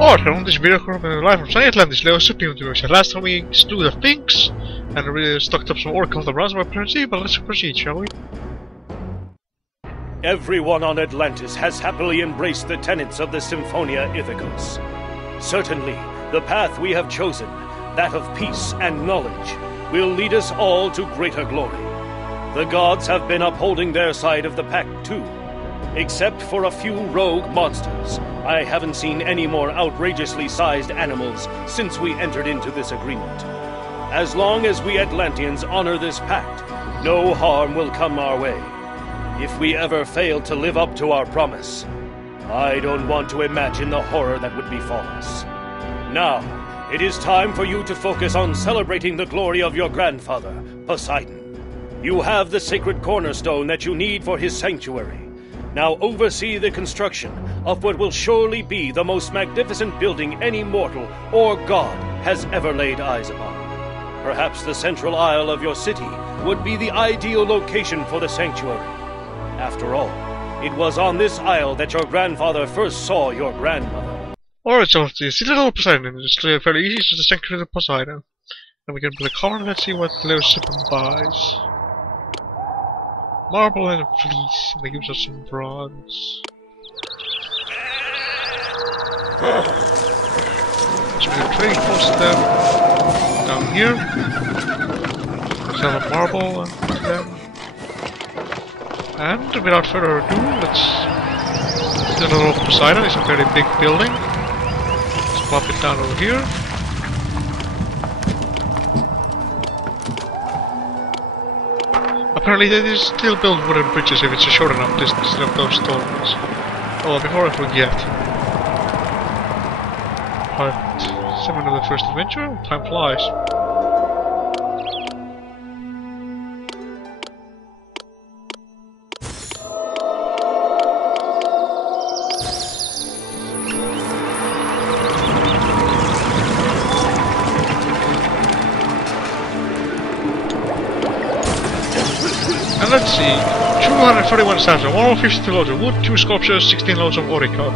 Alright, on this video live from sunny Atlantis, Leo Supreme Direction. Last time we slew the Finks and we stocked up some Oracle of the Raspberry currency, but let's proceed, shall we? Everyone on Atlantis has happily embraced the tenets of the Synphonia Ithikos. Certainly, the path we have chosen, that of peace and knowledge, will lead us all to greater glory. The gods have been upholding their side of the pact too. Except for a few rogue monsters, I haven't seen any more outrageously sized animals since we entered into this agreement. As long as we Atlanteans honor this pact, no harm will come our way. If we ever fail to live up to our promise, I don't want to imagine the horror that would befall us. Now, it is time for you to focus on celebrating the glory of your grandfather, Poseidon. You have the sacred cornerstone that you need for his sanctuary. Now oversee the construction of what will surely be the most magnificent building any mortal or god has ever laid eyes upon. Perhaps the central aisle of your city would be the ideal location for the sanctuary. After all, it was on this isle that your grandfather first saw your grandmother. Alright, so the Citadel of Poseidon is fairly easy to the sanctuary of Poseidon. And we can put a car and let's see what Leo Supreme buys. Marble and fleece, and that gives us some bronze. So we have trading post them down here. Sell a marble and them. And without further ado, let's do another of Poseidon. It's a very big building. Let's pop it down over here. Apparently they still build wooden bridges if it's a short enough distance instead of those stone ones. Oh, before I forget. Part 7 of the first adventure? Time flies. Let's see, 231 statues, 152 loads of wood, 2 sculptures, 16 loads of Oracle.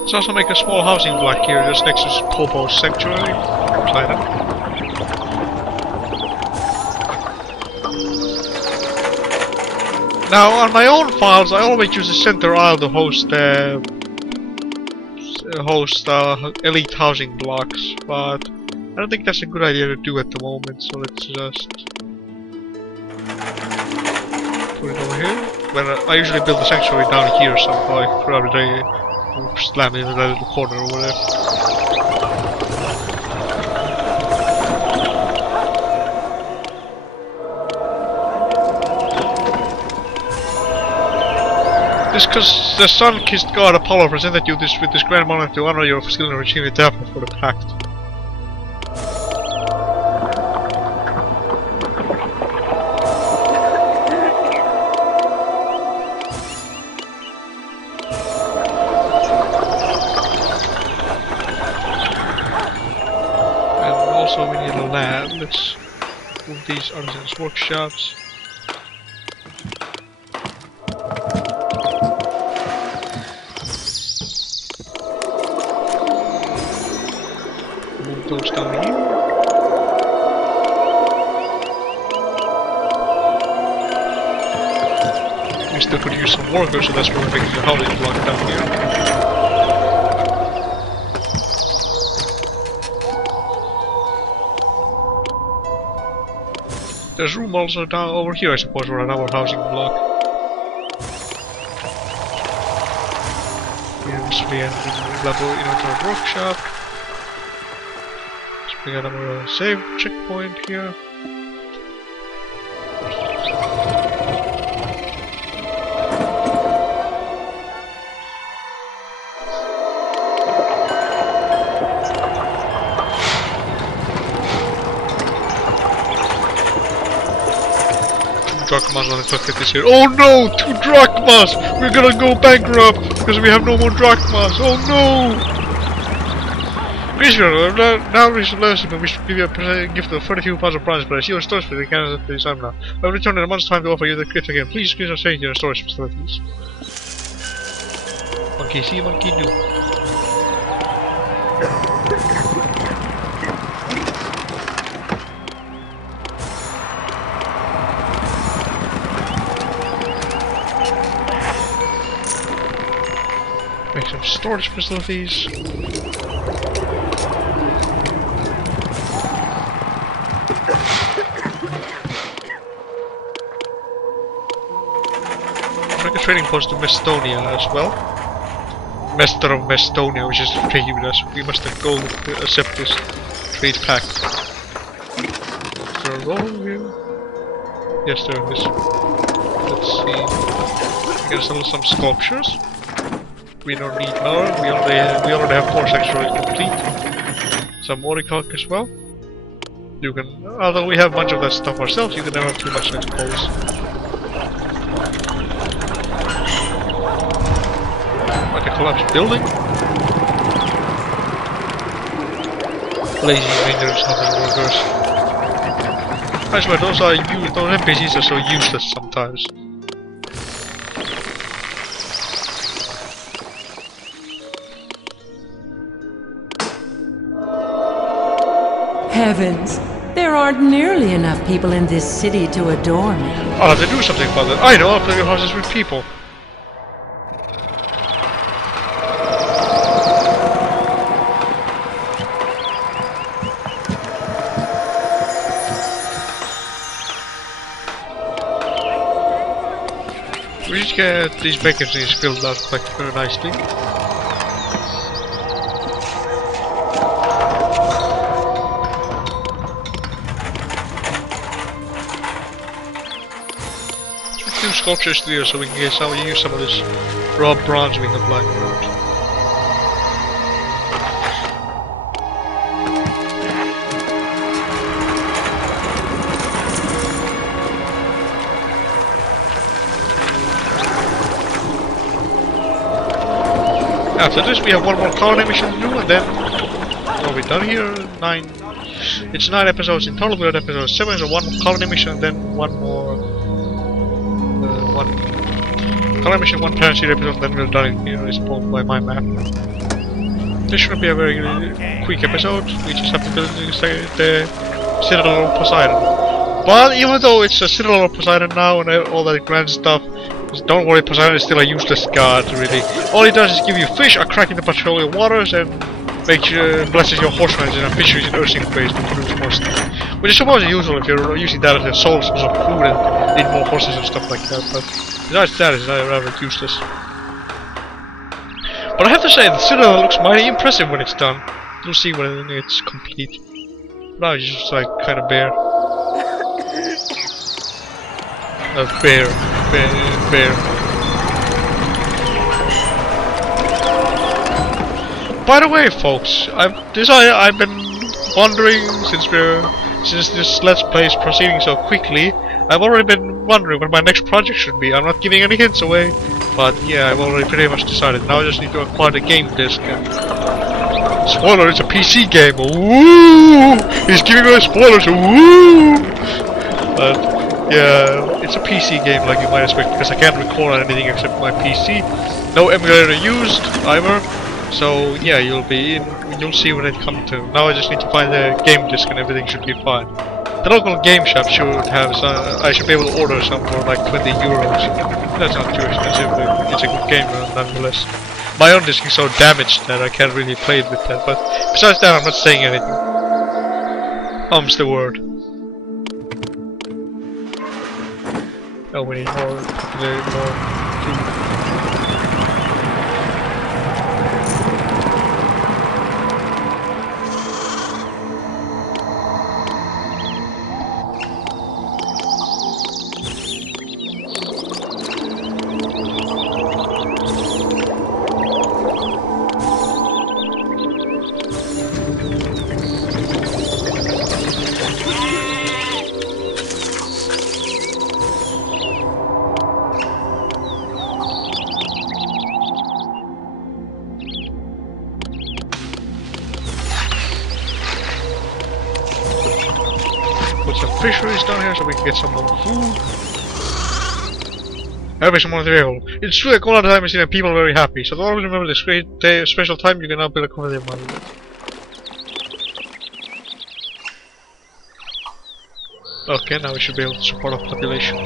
Let's also make a small housing block here just next to Popo's sanctuary. Planet. Now, on my own files, I always use the center aisle to host elite housing blocks, but I don't think that's a good idea to do at the moment, so let's just put it over here. When I usually build the sanctuary down here somehow, throughout the day, just land in that little corner over there. This because the sun-kissed god Apollo presented you with this grand monument to honor your skill in achieving the depth for the pact. And also we need a lab. Let's move these artisans' workshops. Those down here. We still could use some workers, so that's why we're making the housing block down here. There's room also down over here, I suppose, for another housing block. Here we see a level in our workshop. We got another save checkpoint here. drachmas on the took this here. Oh no! 2 drachmas! We're gonna go bankrupt because we have no more drachmas! Oh no! Please, now we should learn something. We should give you a gift of 32 pounds of bronze, but I see your storage for the cannons at this time now. I will return in a month's time to offer you the gift again. Please don't change your storage facilities. Monkey see, monkey do. Make some storage facilities. Make a trading post to Macedonia as well. Master of Macedonia, which is tricky with us. We must go accept this trade pact. Is there a roll here? Yes, there is. Let's see. We can sell some sculptures. We don't need more. We already have 4 sections complete. Some orichalk as well. You can, although we have a bunch of that stuff ourselves, you can never have too much, I suppose. Like a collapsed building. Lazy maintenance, nothing workers. I swear those NPCs are so useless sometimes. Heavens, there aren't nearly enough people in this city to adore me. I'll have to do something about that. I know, I'll fill your houses with people. We just get these vacancies filled out quite very nicely. Sculpture studio so we can get use some of this raw bronze we have lying around. After this we have one more colony mission to do and then what are we done here? 9. It's 9 episodes in total, we're at episode 7, so one more colony mission and then one more color mission, 1 parent series episode, then we're done. Here is spawned by my map. This shouldn't be a very quick episode. We just have to build the Citadel of Poseidon. But even though it's a Citadel of Poseidon now and all that grand stuff, don't worry, Poseidon is still a useless god, really. All he does is give you fish, a crack in the petroleum waters, and blesses your horsemen and fisheries in Earthsink base to produce more stuff. Which is supposed to be useful if you're using that as a source of food and need more horses and stuff like that, but besides that, it's rather useless. But I have to say, the Citadel looks mighty impressive when it's done. You'll see when it's complete. Now it's just like kind of bare. Bare. By the way, folks, I've been wondering since this Let's Play is proceeding so quickly. I've already been wondering what my next project should be. I'm not giving any hints away, but yeah, I've already pretty much decided. Now I just need to acquire the game disc. And spoiler, it's a PC game. Woo! He's giving me spoilers. Woo! But yeah, it's a PC game, like you might expect, because I can't record on anything except my PC. No emulator used either. So yeah, you'll see when it comes to. Now I just need to find the game disc and everything should be fine. The local game shop should have I should be able to order some for like 20 euros. That's not too expensive, but it's a good game nonetheless. My own disc is so damaged that I can't really play it with that, but besides that I'm not saying anything. The word. Oh, we need more food. Put some fisheries down here so we can get some more food. Every someone on the vehicle. It's true that all the time is seeing people very happy, so always remember this great day, special time you can now build a community of money with. Okay, now we should be able to support our population.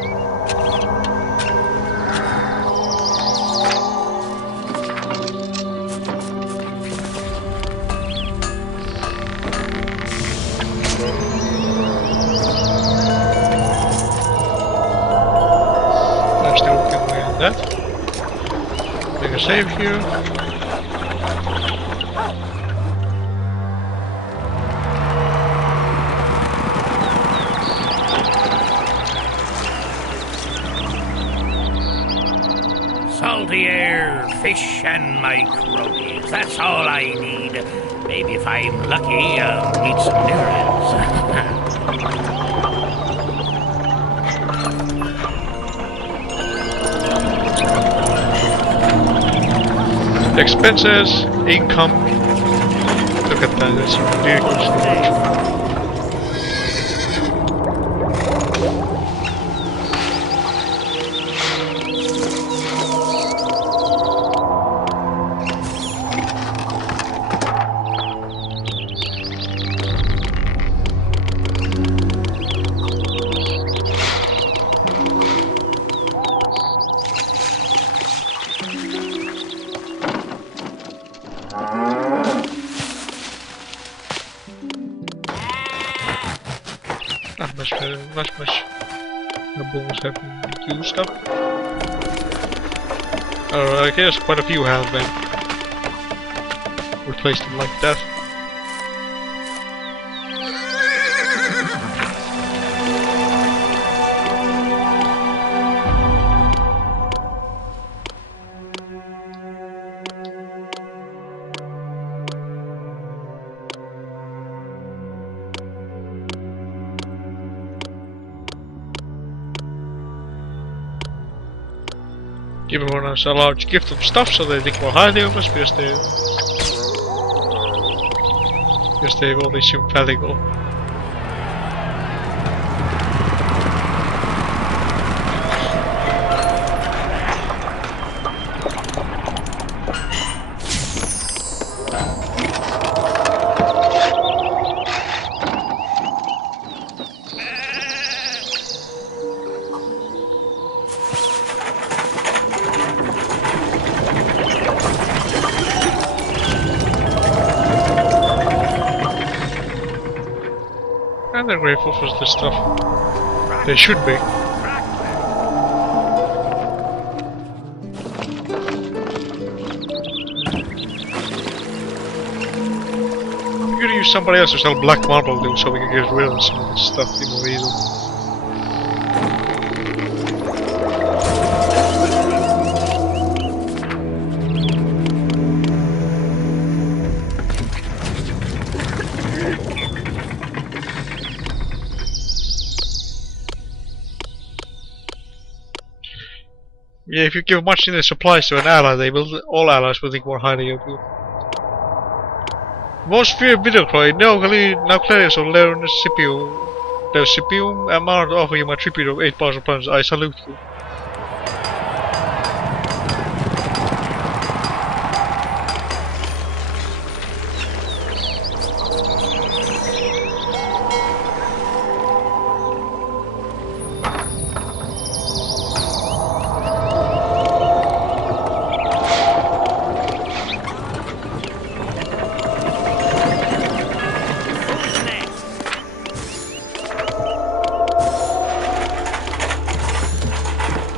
I'm still working away on that. Make a save here. Salty air, fish, and microbies. That's all I need. Maybe if I'm lucky, I'll meet some mirrors. Expenses, income. Look at that, it's ridiculous. Not much the bones have been used up. I guess quite a few have been replaced them like that. Give everyone else a large gift of stuff so they think more highly of us because they've only assumed valuable. And they're grateful for this stuff. They should be. We could use somebody else to sell black marble dude so we can get rid of some of this stuff more easily. Yeah, if you give much needed supplies to an ally, all allies will think more highly of you. Most feared Vidocroy, now Clarius or Leon Scipium, I'm honored to offer you my tribute of 8,000 pounds. I salute you.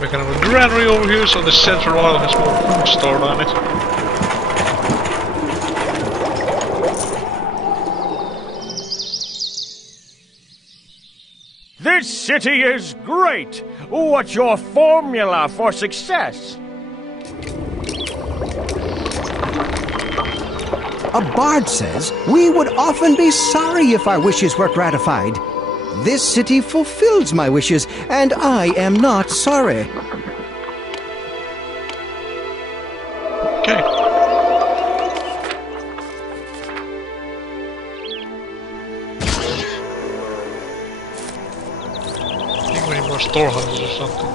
We can have a granary over here so the central island has more food stored on it. This city is great! What's your formula for success? A bard says we would often be sorry if our wishes were gratified. This city fulfills my wishes, and I am not sorry. Okay. storehouses or something.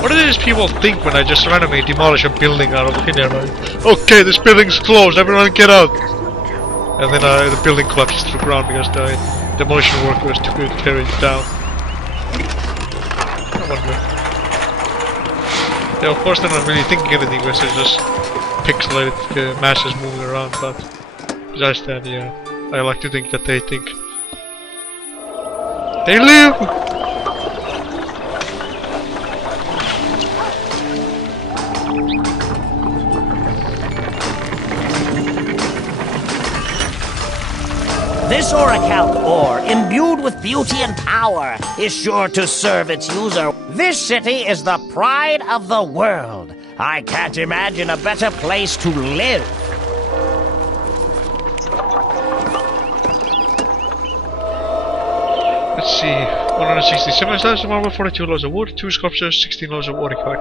What do these people think when I just randomly demolish a building out of thin air? Like, okay, this building's closed, everyone get out! And then the building collapses to the ground because the demolition workers took it to tear it down. I wonder. Yeah, of course they're not really thinking anything because they're just pixelated masses moving around, but besides that, yeah, I like to think that they think. They live! This orichalc ore, imbued with beauty and power, is sure to serve its user. This city is the pride of the world. I can't imagine a better place to live. Let's see, 167 slices of marble, 42 loads of wood, 2 sculptures, 16 loads of orichalc.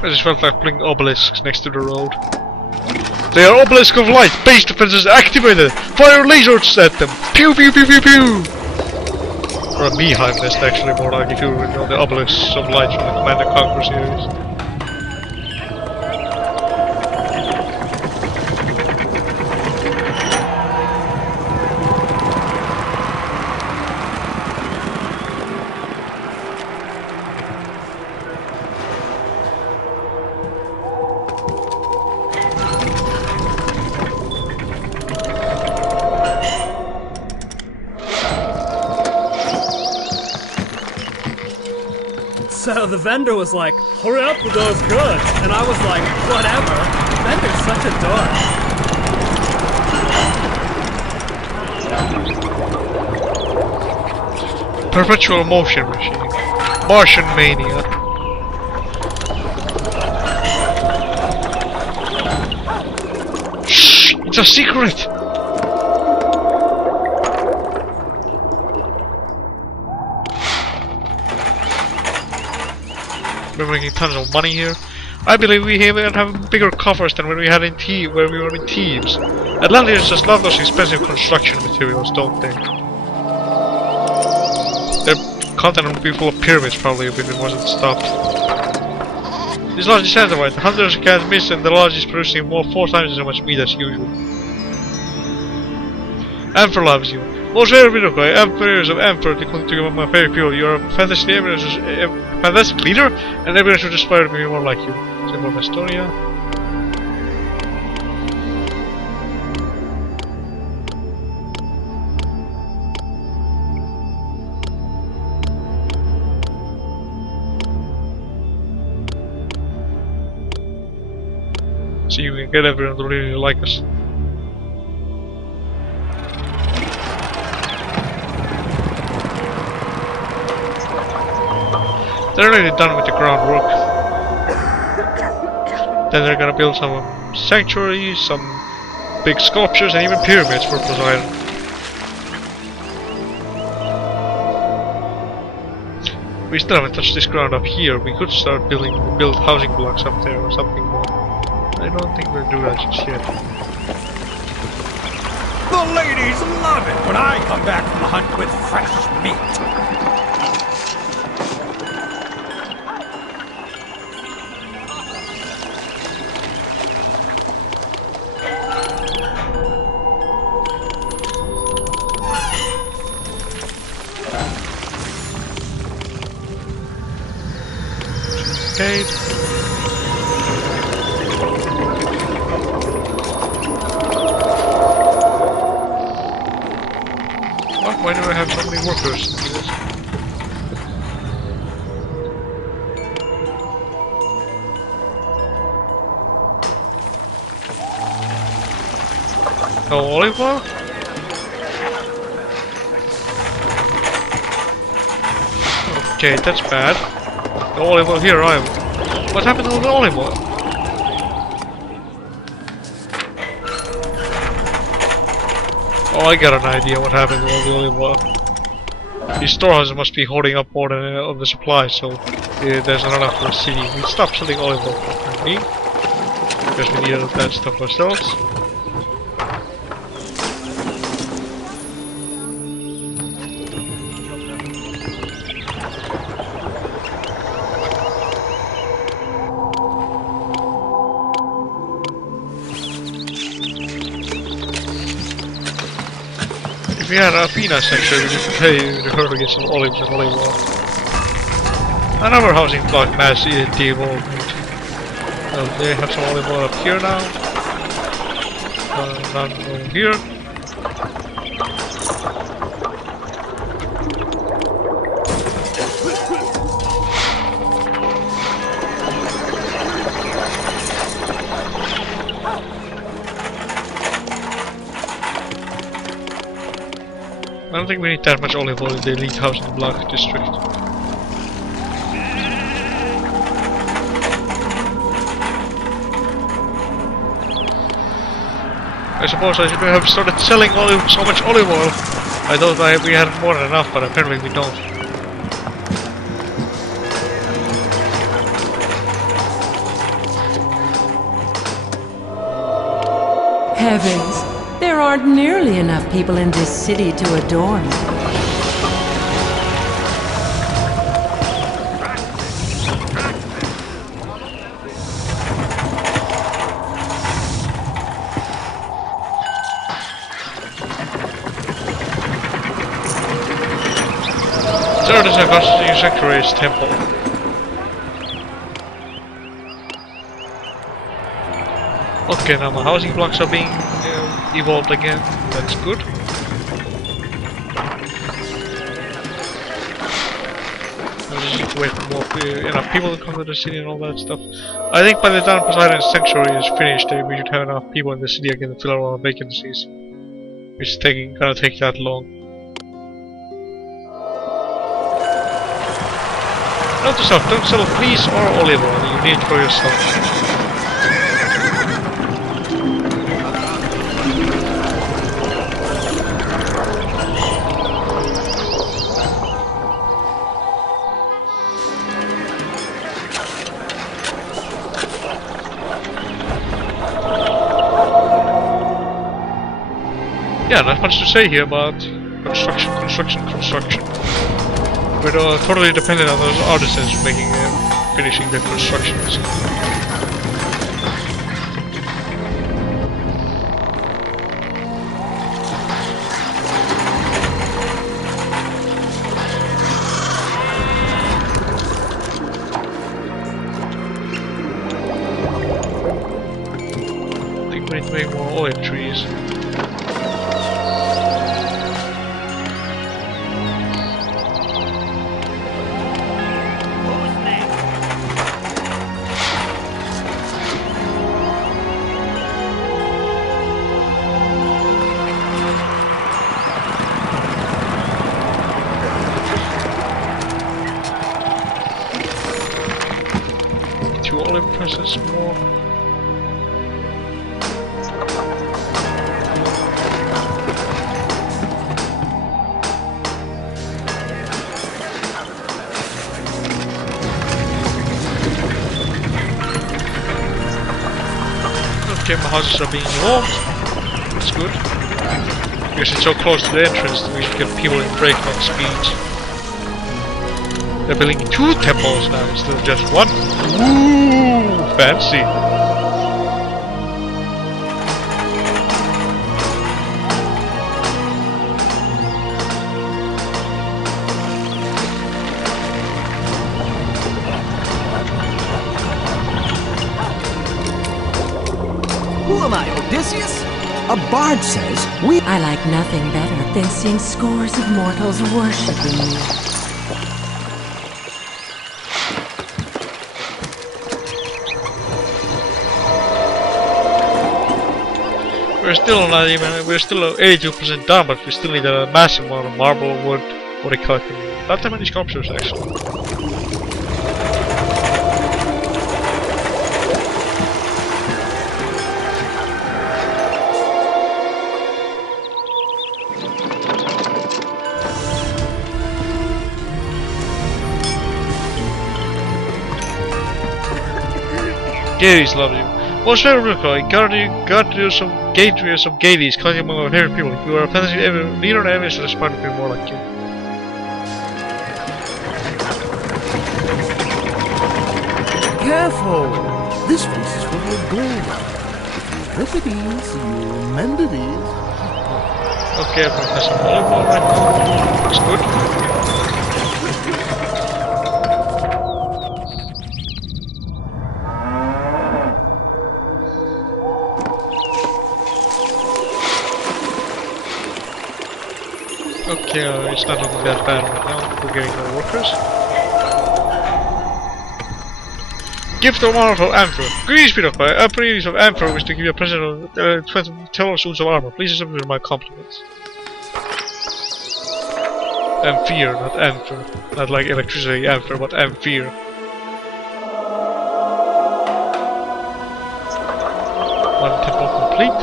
I just felt like putting obelisks next to the road. They are obelisk of light! Base defenses activated! Fire lasers at them! Pew pew pew pew pew! Or a beehive nest actually, more like if you know the obelisks of light from the Command & Conquer series. So the vendor was like, hurry up with those goods. And I was like, whatever. The vendor's such a dork. Perpetual motion machine. Martian mania. Shh! It's a secret! We're making tons of money here. I believe we even have bigger coffers than when we had when we were in Thebes. Atlanteans just love those expensive construction materials, don't they? Their content would be full of pyramids probably if it wasn't stopped. This lodge is Santavite. The hunters can't miss, and the lodge is producing 4 times as much meat as usual. Ampher loves you. Most rare Vidokoi, Emperors of Ampher, they continue to be my favorite people. You're a fantastic leader, and everyone should aspire to be more like you. Symbol of Estonia. So you can get everyone to really like us. They're already done with the groundwork. Then they're gonna build some sanctuaries, some big sculptures, and even pyramids for Poseidon. We still haven't touched this ground up here. We could start build housing blocks up there or something more. I don't think we'll do that just yet. The ladies love it when I come back from the hunt with fresh meat. Why do I have so many workers to do this? No olive oil? Okay, that's bad. The olive oil here, what happened to the olive oil? Oh, I got an idea what happened to all the olive oil. These storehouses must be holding up more than of the supply, so there's not enough for the city. We stop selling olive oil for me, because we need that stuff ourselves. If we had a peanut section, we could pay her to get some olives and olive oil. Another housing block mass development. They have some olive oil up here now. None over here. I don't think we need that much olive oil in the elite housing block district. I suppose I should have started selling so much olive oil. I thought we had more than enough, but apparently we don't. Heavens, there aren't nearly enough people in this city to adorn. Third is a custody sanctuary's temple. Okay, now my housing blocks are being evolved again. That's good. I just need to wait for more enough people to come to the city and all that stuff. I think by the time Poseidon's sanctuary is finished, we should have enough people in the city again to fill our vacancies. It's gonna take that long. Note to self, don't sell fleece or olive oil, you need it for yourself. Yeah, not much to say here, but construction. We're totally dependent on those artisans finishing their constructions. I think we need to make more olive trees. Presses more. Okay, my houses are being evolved. That's good. Because it's so close to the entrance, we should get people in breakneck speeds. They're building 2 temples now instead of just 1. Ooh, fancy. Who am I, Odysseus? A bard says we... I like nothing better than seeing scores of mortals worshipping you. still not even. We're still 82% done, but we still need a massive amount of marble, wood, what do you call it? Not that many sculptures actually. Gades love you. Most favorite Ruko, got to do some Gades, some Gades, calling among our favorite people. If you are a fantasy leader and ever should aspire to be more like you. Careful! This place is full of gold. If you grip it easy, you mend it easy. Okay, I'm gonna some volleyball right now. Looks good. Okay, it's not looking that bad right now. We're getting more workers. Gift of honor for Emperor. Greetings, Peter. A priest of Emperor wish to give you a present of 12 suits of armor. Please accept my compliments. Amphere, not Emperor. Not like electricity Emperor, but Amphere. One temple complete.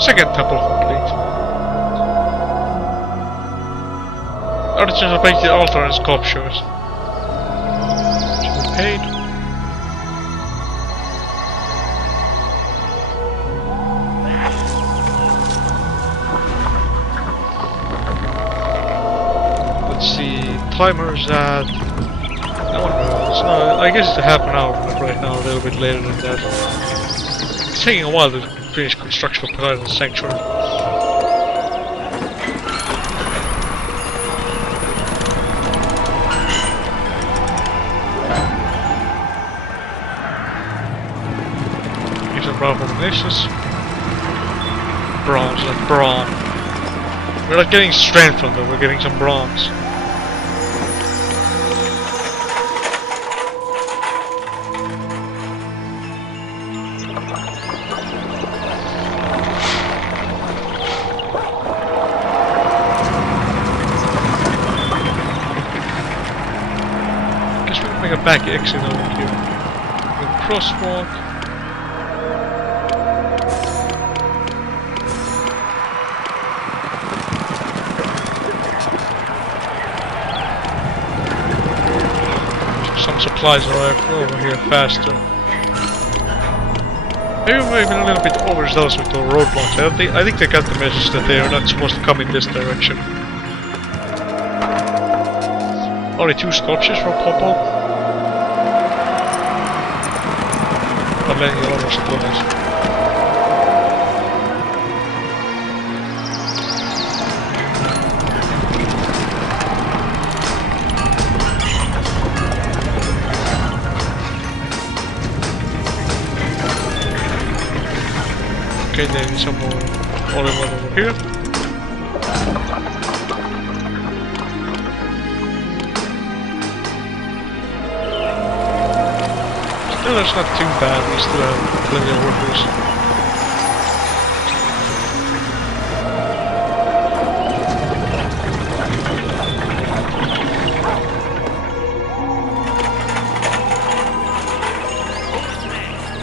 Second temple complete. Artisans have painted the altar and sculptures. Should be paid. Let's see, timer's at... I wonder, it's not, I guess it's a half an hour right now, a little bit later than that. It's taking a while to finish construction of Poseidon's Sanctuary. Bravo Malicious. Bronze and brawn. We're not getting strength from them, we're getting some bronze. Guess we're gonna make a back exit over here. With crosswalk. Supplies arrive over here faster. Maybe we've been a little bit overzealous with the roadblocks. I think they got the message that they are not supposed to come in this direction. Only 2 sculptures for Popo. Not letting the other supplies. Okay, then some more olive oil over here. Still, that's not too bad. We still have plenty of workers.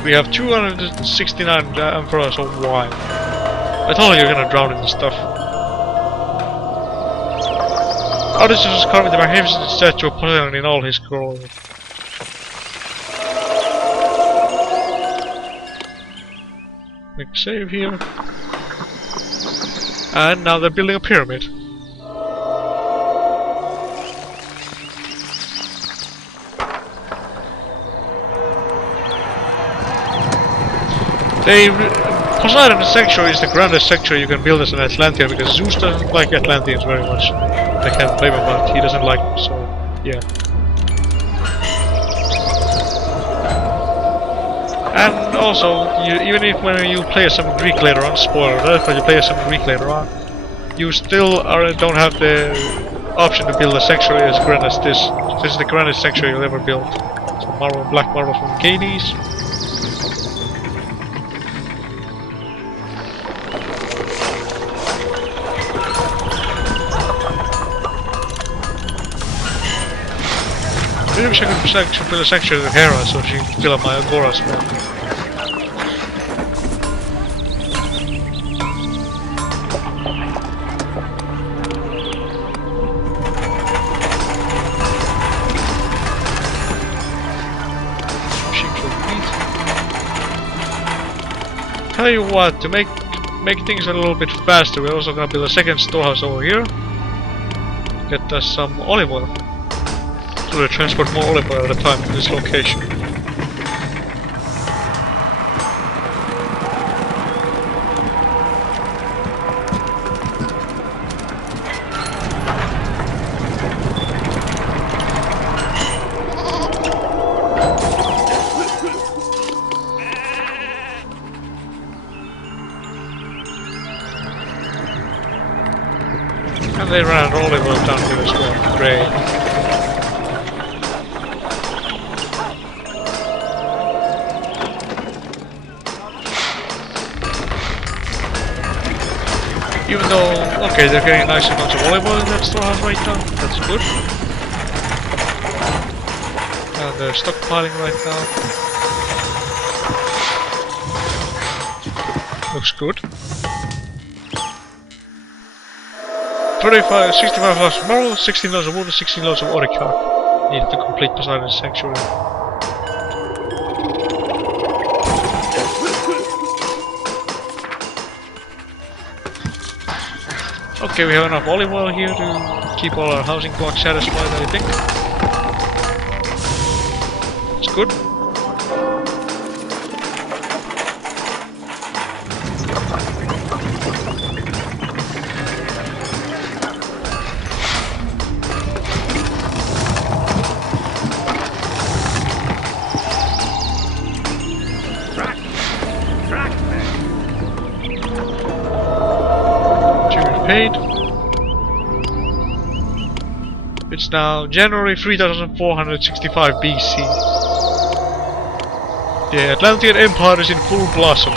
We have 269 Emperors, so why? I told you you're gonna drown in this stuff. Artists was carving the magnificent statue of Poseidon in all his glory. Make a save here. And now they're building a pyramid. Poseidon's Sanctuary is the grandest sanctuary you can build as an Atlantean, because Zeus doesn't like Atlanteans very much. I can't blame him, but he doesn't like them, so yeah. And also, even if when you play as some Greek later on, spoiler alert, but you play as some Greek later on, you still don't have the option to build a sanctuary as grand as this. This is the grandest sanctuary you'll ever build. So black marble from Gades. Maybe I should build a sanctuary with Hera so she can fill up my Agora as well. Tell you what, to make things a little bit faster, we're also gonna build a second storehouse over here. Get us some olive oil. So we transport more olive oil at a time in this location. And they ran olive oil down here as well. Great. Even though, okay, they're getting nice amounts of olive oil in that storehouse right now. That's good. And they're stockpiling right now. Looks good. 65 loads of marble, 16 loads of wood, and 16 loads of orichalk. Needed to complete Poseidon's sanctuary. Okay, we have enough olive oil here to keep all our housing blocks satisfied, I think. It's good. Paid. It's now January 3465 BC. The Atlantean Empire is in full blossom.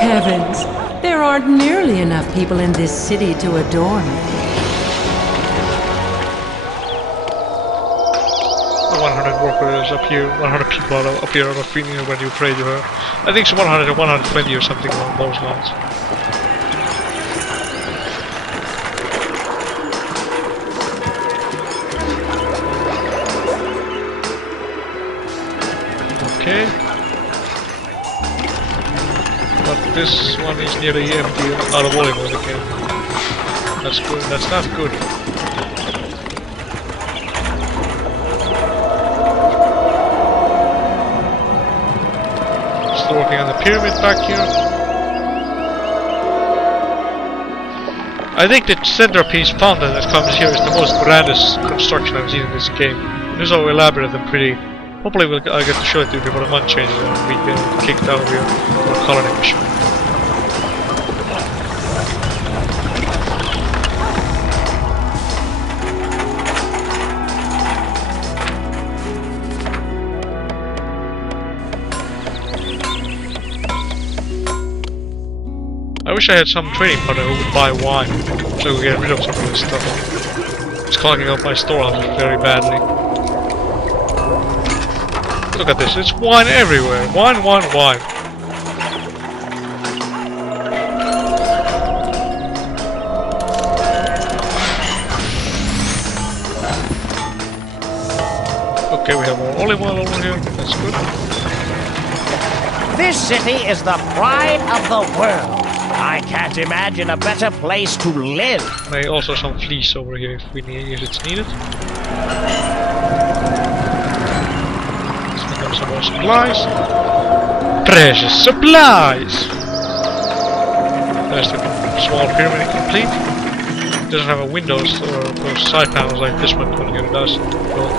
Heavens, there aren't nearly enough people in this city to adorn me. 100 workers up here, 100 people are up here are feeding her when you pray to her. I think it's 100 or 120 or something along those lines. Okay. But this one is nearly empty, out of olive oil again. That's good. That's not good. Still working on the pyramid back here. I think the centerpiece fountain that comes here is the most grandest construction I've seen in this game. It is so elaborate and pretty. Hopefully I'll get to show it to you before the month changes and we get kicked out of here for colony mission. I wish I had some trading partner who would buy wine so we could get rid of some of this stuff. It's clogging up my storehouse very badly. Look at this, it's wine everywhere. Wine, wine, wine. Okay, we have more olive oil over here. That's good. This city is the pride of the world. I can't imagine a better place to live. Maybe also some fleece over here if it's needed. Some more supplies. Precious supplies! There's the small pyramid complete. It doesn't have a windows or those side panels like this one here does. Cool.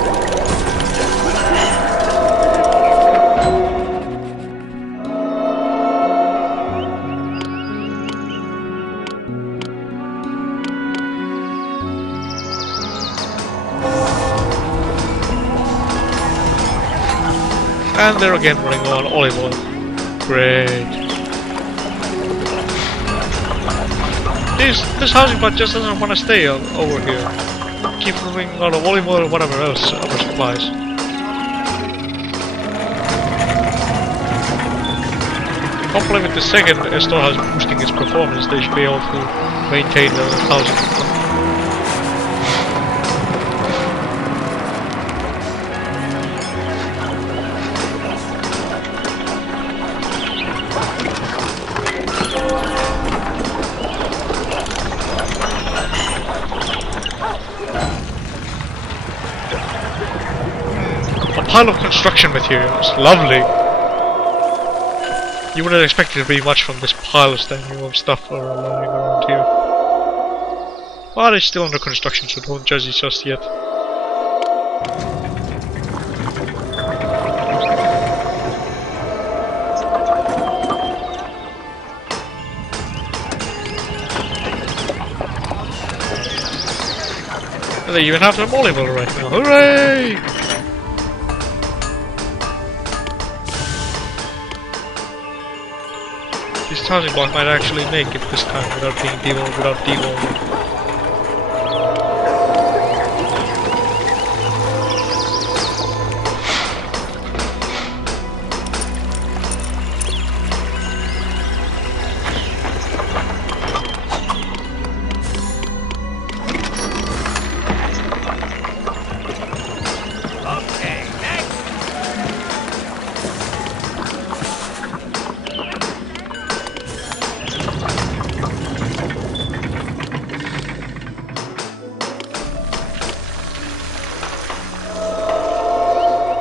And they're again running on olive oil. Great. This housing part just doesn't want to stay over here. Keep running out of olive oil or whatever else, other supplies. Hopefully with the second storehouse boosting its performance, they should be able to maintain the housing. A pile of construction materials, lovely. You wouldn't expect it to be much from this pile of stuff lying around here. But it's still under construction, so don't judge it just yet. And they even have some olive oil right now. Hooray! This housing block might actually make it this time without being devolved, without devolving.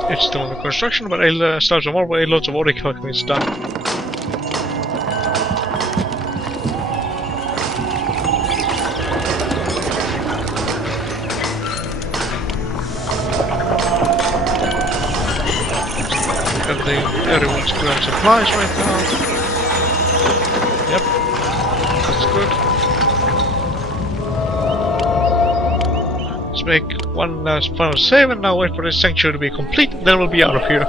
It's still under construction, but I'll start tomorrow, but loads of already calculations done. Everyone's grabbing supplies right now. Yep, that's good. Let's make one last final save and now wait for this sanctuary to be complete, then we'll be out of here.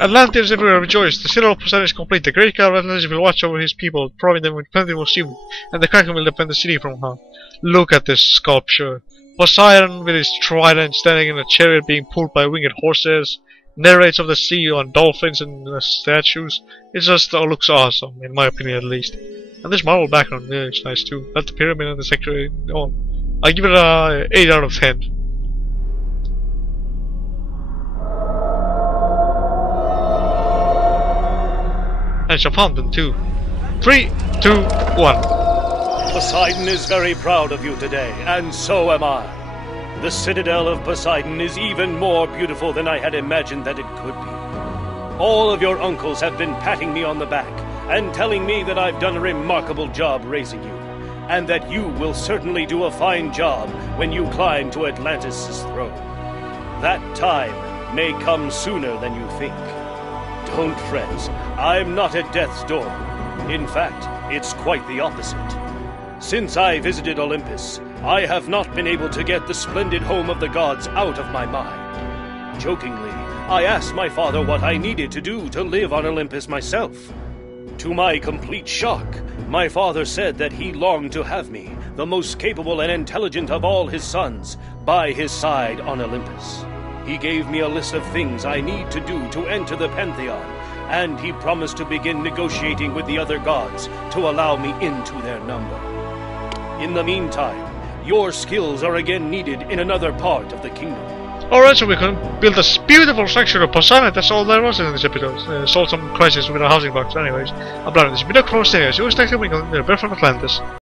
Atlantis everywhere rejoice. The Citadel of Poseidon is complete. The great god of Atlantis will watch over his people, providing them with plentiful seafood, and the Kraken will defend the city from harm. Look at this sculpture. Poseidon with his trident standing in a chariot being pulled by winged horses, narrates of the sea on dolphins and statues. It just looks awesome, in my opinion at least. And this marble background is nice too. But the pyramid and the sanctuary, oh, I give it a 8 out of 10. And it's a fountain too. 3, 2, 1. Poseidon is very proud of you today, and so am I. The Citadel of Poseidon is even more beautiful than I had imagined that it could be. All of your uncles have been patting me on the back and telling me that I've done a remarkable job raising you, and that you will certainly do a fine job when you climb to Atlantis' throne. That time may come sooner than you think. Don't fret, I'm not at death's door. In fact, it's quite the opposite. Since I visited Olympus, I have not been able to get the splendid home of the gods out of my mind. Jokingly, I asked my father what I needed to do to live on Olympus myself. To my complete shock, my father said that he longed to have me, the most capable and intelligent of all his sons, by his side on Olympus. He gave me a list of things I need to do to enter the Pantheon, and he promised to begin negotiating with the other gods to allow me into their number. In the meantime, your skills are again needed in another part of the kingdom. Alright, so we can build this beautiful structure of Poseidon. That's all there was in this episode. Solved some crisis with a housing box. Anyways, I'm Blind. This video for staying. You always take the wing on the Master of Atlantis.